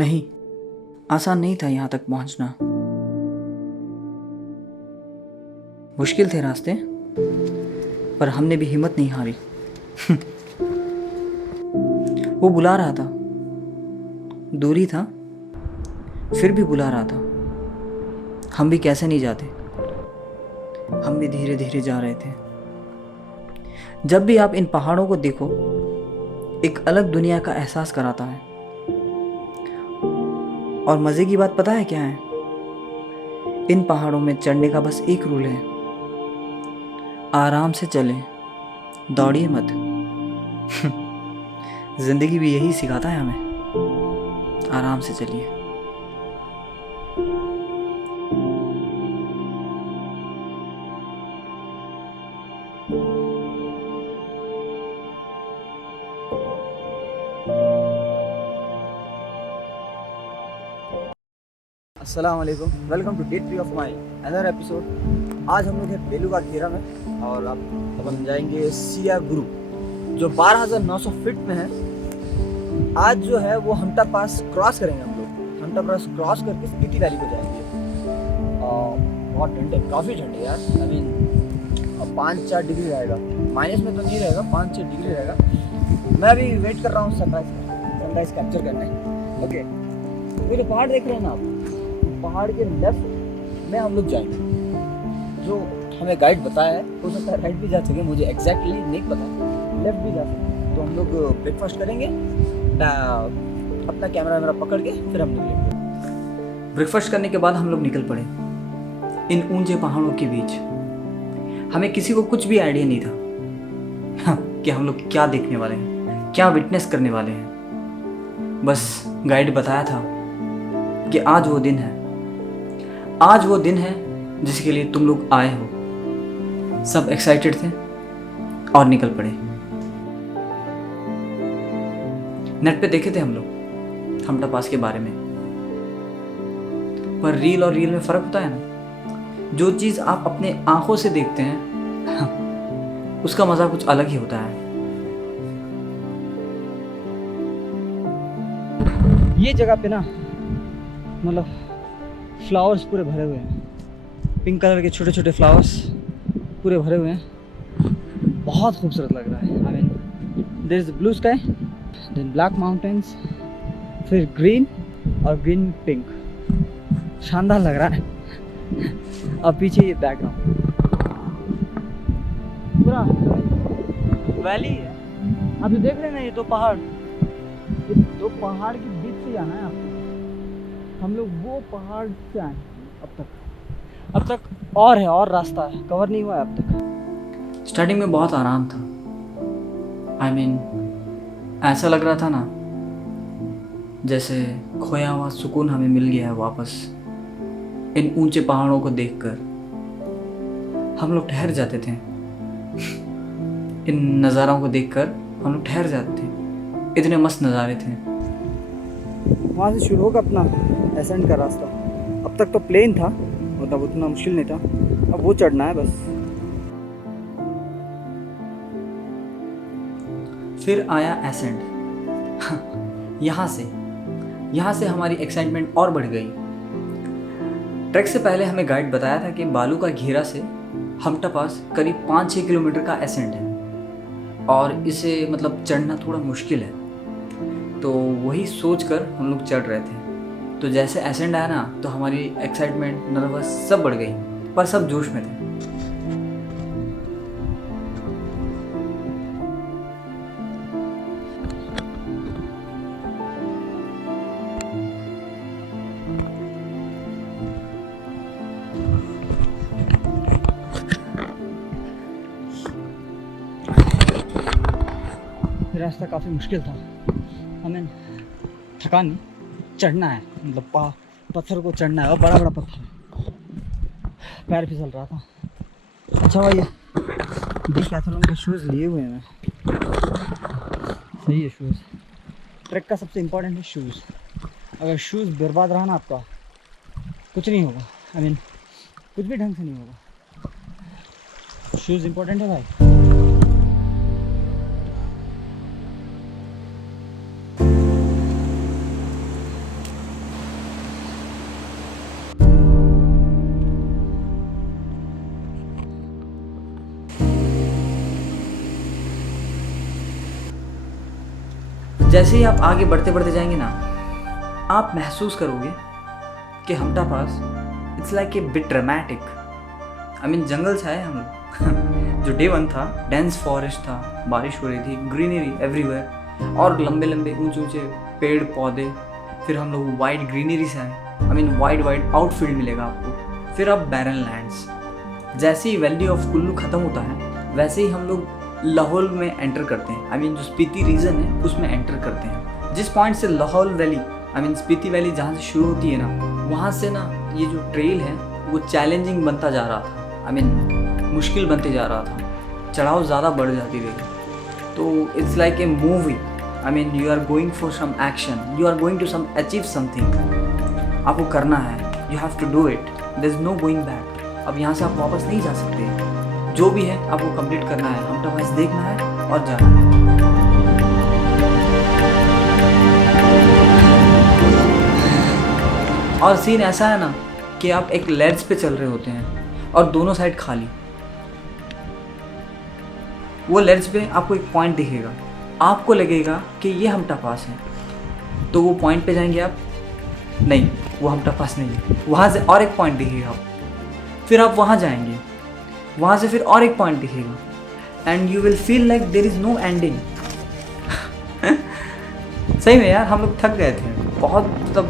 नहीं, आसान नहीं था यहाँ तक पहुँचना। मुश्किल थे रास्ते, पर हमने भी हिम्मत नहीं हारी। वो बुला रहा था, दूरी था, फिर भी बुला रहा था। हम भी कैसे नहीं जाते। हम भी धीरे धीरे जा रहे थे। जब भी आप इन पहाड़ों को देखो, एक अलग दुनिया का एहसास कराता है। और मज़े की बात पता है क्या है? इन पहाड़ों में चढ़ने का बस एक रूल है, आराम से चलें, दौड़िए मत। जिंदगी भी यही सिखाता है हमें, आराम से चलिए। अस्सलाम वालेकुम, welcome to day 3 of my another episode. आज हम लोग हैं बेलू का घेरा में और अब हम जाएंगे सिया गुरु, जो 12,900 फीट में है। आज जो है वो हमटा पास क्रॉस करेंगे हम लोग। हमटा पास क्रॉस करके स्पीति वैली को जाएंगे। बहुत ठंड है, काफ़ी ठंड है यार। आई मीन 5-4 डिग्री रहेगा, माइनस में तो नहीं रहेगा, 5-6 डिग्री रहेगा। मैं अभी वेट कर रहा हूँ सनराइज कैप्चर करने। ओके, वो जो पहाड़ देख रहे हैं ना आप, पहाड़ के लेफ्ट में हम लोग जाएंगे। जो हमें गाइड बताया है, हो सकता है राइट भी जा सके, मुझे एग्जैक्टली नहीं पता, लेफ्ट भी जा सके। तो हम लोग ब्रेकफास्ट करेंगे, अपना कैमरा पकड़ के फिर हम निकलेंगे। ब्रेकफास्ट करने के बाद हम लोग निकल पड़े इन ऊंचे पहाड़ों के बीच। हमें किसी को कुछ भी आइडिया नहीं था कि हम लोग क्या देखने वाले हैं, क्या विटनेस करने वाले हैं। बस गाइड बताया था कि आज वो दिन है, आज वो दिन है जिसके लिए तुम लोग आए हो। सब एक्साइटेड थे और निकल पड़े। नेट पे देखे थे हम लोग हमटा पास के बारे में, पर रील और रील में फर्क होता है ना। जो चीज़ आप अपने आंखों से देखते हैं उसका मज़ा कुछ अलग ही होता है। ये जगह पे ना मतलब फ्लावर्स पूरे भरे हुए हैं, पिंक कलर के छोटे छोटे फ्लावर्स पूरे भरे हुए हैं। बहुत खूबसूरत लग रहा है। I mean there is blue sky, then black mountains, फिर ग्रीन और ग्रीन पिंक। शानदार लग रहा है। अब पीछे ये बैकग्राउंड पूरा वैली है। आप जो देख रहे हैं ना, ये दो पहाड़, ये दो पहाड़ के बीच से जाना है आपको। हम लोग वो पहाड़ से आए अब तक और है, और रास्ता है, कवर नहीं हुआ है अब तक। स्टार्टिंग में बहुत आराम था। आई मीन ऐसा लग रहा था ना जैसे खोया हुआ सुकून हमें मिल गया है वापस। इन ऊंचे पहाड़ों को देखकर हम लोग ठहर जाते थे। इन नज़ारों को देखकर हम लोग ठहर जाते थे, इतने मस्त नज़ारे थे। वहाँ से शुरू होगा अपना एसेंट का रास्ता। अब तक तो प्लेन था, मतलब उतना मुश्किल नहीं था। अब वो चढ़ना है बस। फिर आया एसेंट। यहाँ से हमारी एक्साइटमेंट और बढ़ गई। ट्रैक से पहले हमें गाइड बताया था कि बालू का घेरा से हमटा पास करीब 5-6 किलोमीटर का एसेंट है और इसे मतलब चढ़ना थोड़ा मुश्किल है। तो वही सोच कर हम लोग चढ़ रहे थे। तो जैसे एसेंट आया ना, तो हमारी एक्साइटमेंट, नर्वस सब बढ़ गई, पर सब जोश में थे। रास्ता काफ़ी मुश्किल था। हमें थका नहीं, चढ़ना है, मतलब पत्थर को चढ़ना है, और बड़ा बड़ा पत्थर है। पैर फिसल रहा था। अच्छा भाई, डिकैथलॉन के शूज़ लिए हुए हैं मैं। सही है शूज़। ट्रैक का सबसे इम्पोर्टेंट है शूज़। अगर शूज़ बर्बाद रहा ना आपका, कुछ नहीं होगा। आई मीन कुछ भी ढंग से नहीं होगा। शूज़ इम्पोर्टेंट है भाई। जैसे ही आप आगे बढ़ते बढ़ते जाएंगे ना, आप महसूस करोगे कि हमटा पास it's like a bit dramatic. I mean जंगल सा है हम लोग। जो डे 1 था, डेंस फॉरेस्ट था, बारिश हो रही थी, ग्रीनरी एवरीवेयर और लंबे लंबे ऊंचे ऊंचे पेड़ पौधे। फिर हम लोग वाइड ग्रीनरी से आए, आई मीन वाइड आउटफील्ड मिलेगा आपको। फिर अब बैरन लैंड्स। जैसे ही वैली ऑफ कुल्लू ख़त्म होता है वैसे ही हम लोग लाहौल में एंटर करते हैं। आई मीन जो स्पीति रीजन है उसमें एंटर करते हैं। जिस पॉइंट से Lahaul valley, I mean Spiti valley जहाँ से शुरू होती है ना, वहाँ से ना ये जो ट्रेल है वो चैलेंजिंग बनता जा रहा था। आई मीन मुश्किल बनते जा रहा था, चढ़ाव ज़्यादा बढ़ जाती रही। तो it's like a movie. I mean you are going for some action, you are going to achieve something. आपको करना है, you have to do it, there is no going back. अब यहाँ से आप वापस नहीं जा सकते। जो भी है आपको कंप्लीट करना है, हमटा पास देखना है और जाना है। और सीन ऐसा है ना कि आप एक लेड्स पे चल रहे होते हैं और दोनों साइड खाली। वो लेड्स पे आपको एक पॉइंट दिखेगा, आपको लगेगा कि ये हमटा पास है, तो वो पॉइंट पे जाएंगे आप। नहीं, वो हमटा पास नहीं है। वहाँ से और एक पॉइंट दिखेगा, फिर आप वहाँ जाएंगे, वहाँ से फिर और एक पॉइंट दिखेगा and you will feel like there is no ending. सही में यार हम लोग थक गए थे बहुत, मतलब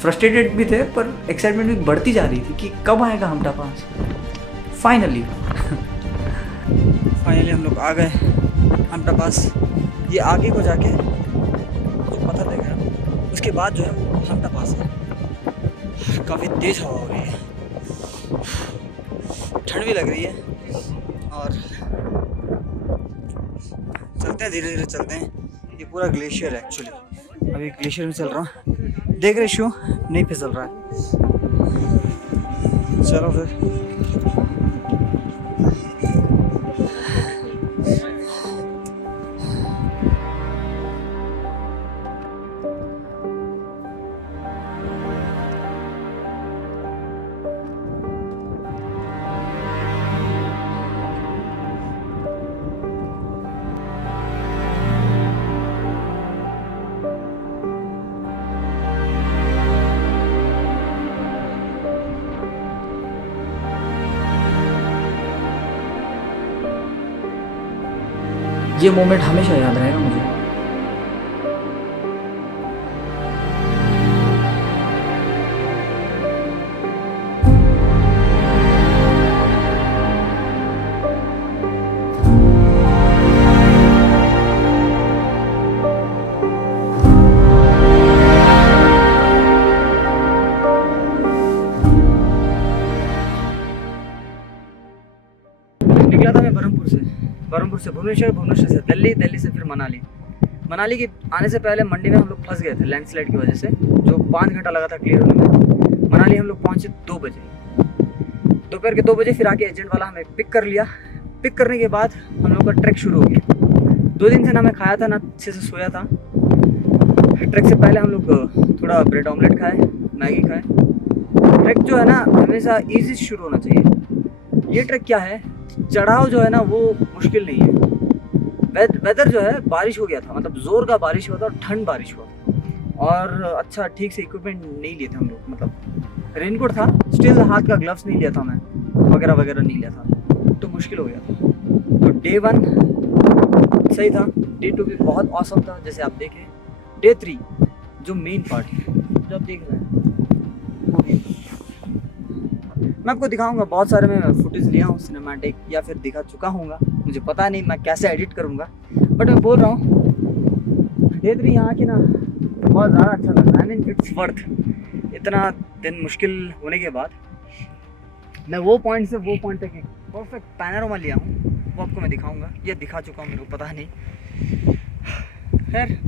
फ्रस्ट्रेटेड भी थे, पर एक्साइटमेंट भी बढ़ती जा रही थी कि कब आएगा हमटा पास। फाइनली हम लोग आ गए हमटा पास। ये आगे को जाके जो पत्थर देख रहे हैं उसके बाद जो है वो हमटा पास है। काफ़ी तेज़ हवा हो रही है, ठंड भी लग रही है और चलते हैं, धीरे धीरे चलते हैं। ये पूरा ग्लेशियर है एक्चुअली। अभी ग्लेशियर में चल रहा हूँ, देख रहे शू नहीं फिसल रहा है। चलो फिर ये मोमेंट हमेशा याद रहेगा मुझे। निकला था मैं बरहमपुर से भुवनेश्वर, भुवनेश्वर से दिल्ली, दिल्ली से फिर मनाली की आने से पहले मंडी में हम लोग फंस गए थे लैंडस्लाइड की वजह से, जो 5 घंटा लगा था क्लियर होने में। मनाली हम लोग पहुँचे 2 बजे, दोपहर के 2 बजे। फिर आके एजेंट वाला हमें पिक कर लिया। पिक करने के बाद हम लोग का ट्रैक शुरू हो गया। 2 दिन से ना मैं खाया था ना अच्छे से सोया था। ट्रैक से पहले हम लोग थोड़ा ब्रेड ऑमलेट खाए, मैगी खाए। ट्रैक जो है ना हमेशा ईजी शुरू होना चाहिए। ये ट्रैक क्या है, चढ़ाव जो है ना वो मुश्किल नहीं है। वेदर जो है बारिश हो गया था, मतलब ज़ोर का बारिश हुआ था और ठंड बारिश हुआ था। और अच्छा ठीक से इक्विपमेंट नहीं लिए थे हम लोग, मतलब रेनकोट था, स्टिल हाथ का ग्लव्स नहीं लिया था मैं, वगैरह वगैरह नहीं लिया था, तो मुश्किल हो गया था। तो डे 1 सही था, डे 2 भी बहुत औसम था जैसे आप देखें। डे 3 जो मेन पार्ट है जो आप देख रहे हैं वो भी मैं आपको दिखाऊंगा। बहुत सारे मैं फुटेज लिया हूँ सिनेमैटिक, या फिर दिखा चुका हूँगा, मुझे पता नहीं मैं कैसे एडिट करूँगा, बट मैं बोल रहा हूँ डे 3 यहाँ की ना बहुत ज़्यादा अच्छा लग रहा है। I mean it's worth. इतना दिन मुश्किल होने के बाद मैं वो पॉइंट से वो पॉइंट तक एक परफेक्ट पैनोरामा लिया हूँ, वो आपको मैं दिखाऊंगा। ये दिखा चुका हूँ, मेरे को पता नहीं। खैर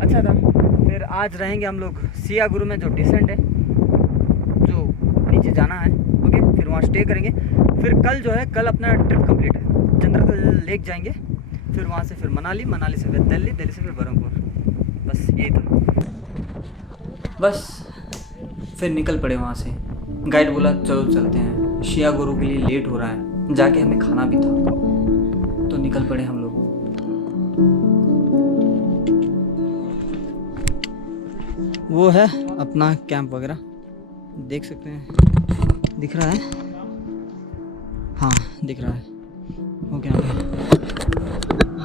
अच्छा था। फिर आज रहेंगे हम लोग सिया गुरु में, जो डिसेंट है, जो नीचे जाना है। ओके, फिर वहाँ स्टे करेंगे। फिर कल जो है, कल अपना ट्रिप कंप्लीट है, चंद्रकल लेक जाएंगे। फिर वहाँ से फिर मनाली, मनाली से फिर दिल्ली, दिल्ली से फिर बरहमपुर। बस यही था। बस फिर निकल पड़े वहाँ से। गाइड बोला चलो चलते हैं, शिया गुरु के लिए लेट हो रहा है, जाके हमें खाना भी था, तो निकल पड़े हम लोग। वो है अपना कैंप वगैरह, देख सकते हैं, दिख रहा है, हाँ दिख रहा है। वो कैंप है,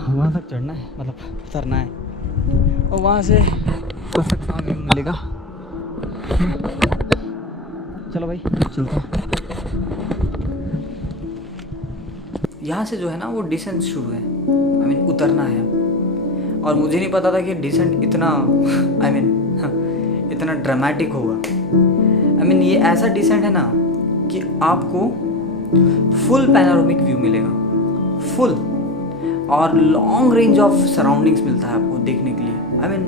वहाँ तक चढ़ना है, मतलब उतरना है, और वहाँ से परफेक्ट व्यू मिलेगा। चलो भाई चलता हूँ। यहाँ से जो है ना वो डिसेंट शुरू है, आई मीन उतरना है। और मुझे नहीं पता था कि डिसेंट इतना आई मीन इतना ड्रामेटिक होगा। आई मीन ये ऐसा डिसेंट है ना कि आपको फुल पैनोरामिक व्यू मिलेगा, फुल, और लॉन्ग रेंज ऑफ सराउंडिंग्स मिलता है आपको देखने के लिए। आई मीन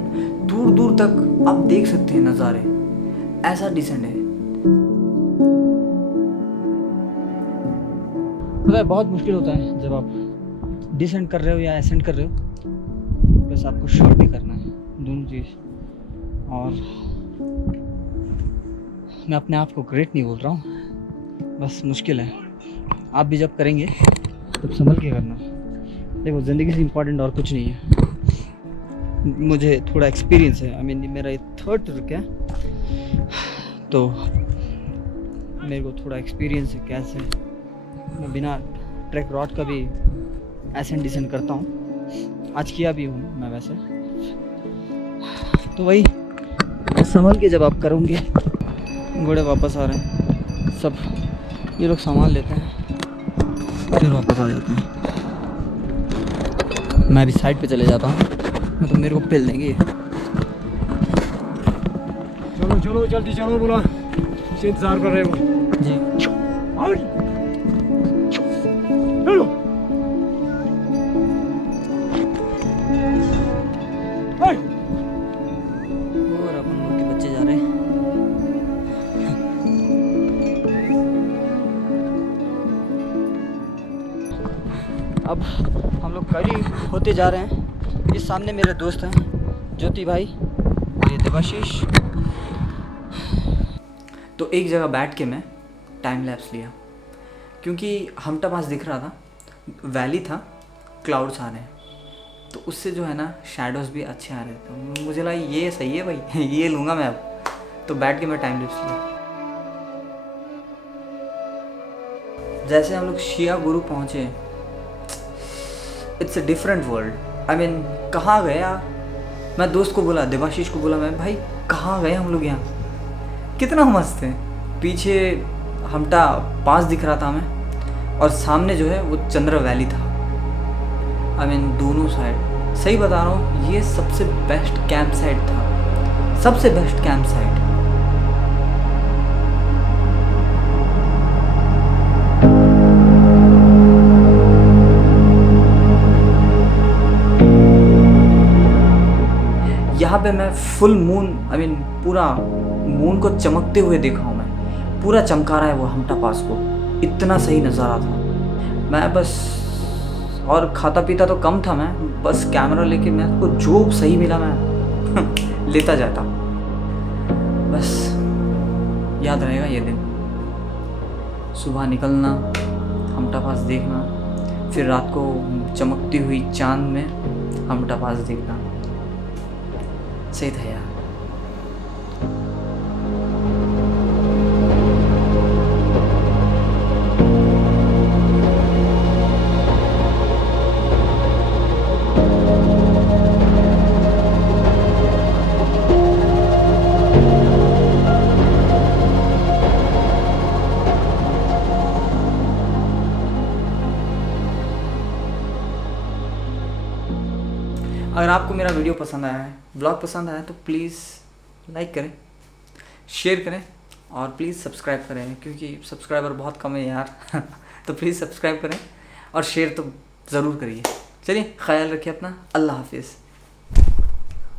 दूर दूर तक आप देख सकते हैं नज़ारे, ऐसा डिसेंट है। बहुत मुश्किल होता है जब आप डिसेंड कर रहे हो या एसेंड कर रहे हो, बस आपको शूट भी करना है, दोनों चीज़। और मैं अपने आप को ग्रेट नहीं बोल रहा हूँ, बस मुश्किल है। आप भी जब करेंगे तब संभल के करना। देखो ज़िंदगी से इम्पोर्टेंट और कुछ नहीं है। मुझे थोड़ा एक्सपीरियंस है, आई मीन मेरा ये 3rd ट्रिप है, तो मेरे को थोड़ा एक्सपीरियंस है कैसे मैं बिना ट्रैक रॉड का भी एसेंड डिसेंड करता हूँ। आज किया भी हूँ मैं वैसे, तो वही संभल के जब आप करोगे। घोड़े वापस आ रहे हैं सब, ये लोग सामान लेते हैं फिर वापस आ जाते हैं। मैं भी साइड पे चले जाता हूँ, मैं तो मेरे को पेल देंगे। चलो चलो जल्दी चलो, बोला इंतजार कर रहे हो जी। चलो और अपन लोग के बच्चे जा रहे हैं। अब हम लोग करीब होते जा रहे हैं। इस सामने मेरे दोस्त हैं ज्योति भाई और ये देवाशीष। तो एक जगह बैठ के मैं टाइम लैप्स लिया, क्योंकि हमटा पास दिख रहा था, वैली था, क्लाउड्स आ रहे हैं, तो उससे जो है ना शैडोज भी अच्छे आ रहे थे। तो मुझे लगा ये सही है भाई ये लूँगा मैं अब। तो बैठ के मैं टाइम लैप्स लिया। जैसे हम लोग शिया गुरु पहुँचे, it's a different world. I mean कहाँ गए यार। मैं दोस्त को बोला, देवाशीष को बोला, मैं भाई कहाँ गए हम लोग, यहाँ कितना मस्त है। पीछे हमटा पास दिख रहा था हमें, और सामने जो है वो चंद्र वैली था। आई मीन दोनों साइड, सही बता रहा हूँ, ये सबसे बेस्ट कैंप साइट था, सबसे बेस्ट कैंप साइट। यहाँ पे मैं फुल मून, आई मीन पूरा मून को चमकते हुए देखा हूँ मैं, पूरा चमका रहा है वो हमटा पास को, इतना सही नज़ारा था। मैं बस, और खाता पीता तो कम था, मैं बस कैमरा लेके मैं को जो सही मिला मैं लेता जाता। बस याद रहेगा ये दिन, सुबह निकलना, हमटा पास देखना, फिर रात को चमकती हुई चांद में हमटा पास देखना, सही था यार। अगर आपको मेरा वीडियो पसंद आया है, ब्लॉग पसंद आया है, तो प्लीज़ लाइक करें, शेयर करें, और प्लीज़ सब्सक्राइब करें, क्योंकि सब्सक्राइबर बहुत कम है यार तो प्लीज़ सब्सक्राइब करें और शेयर तो ज़रूर करिए। चलिए, ख्याल रखिए अपना, अल्लाह हाफिज़।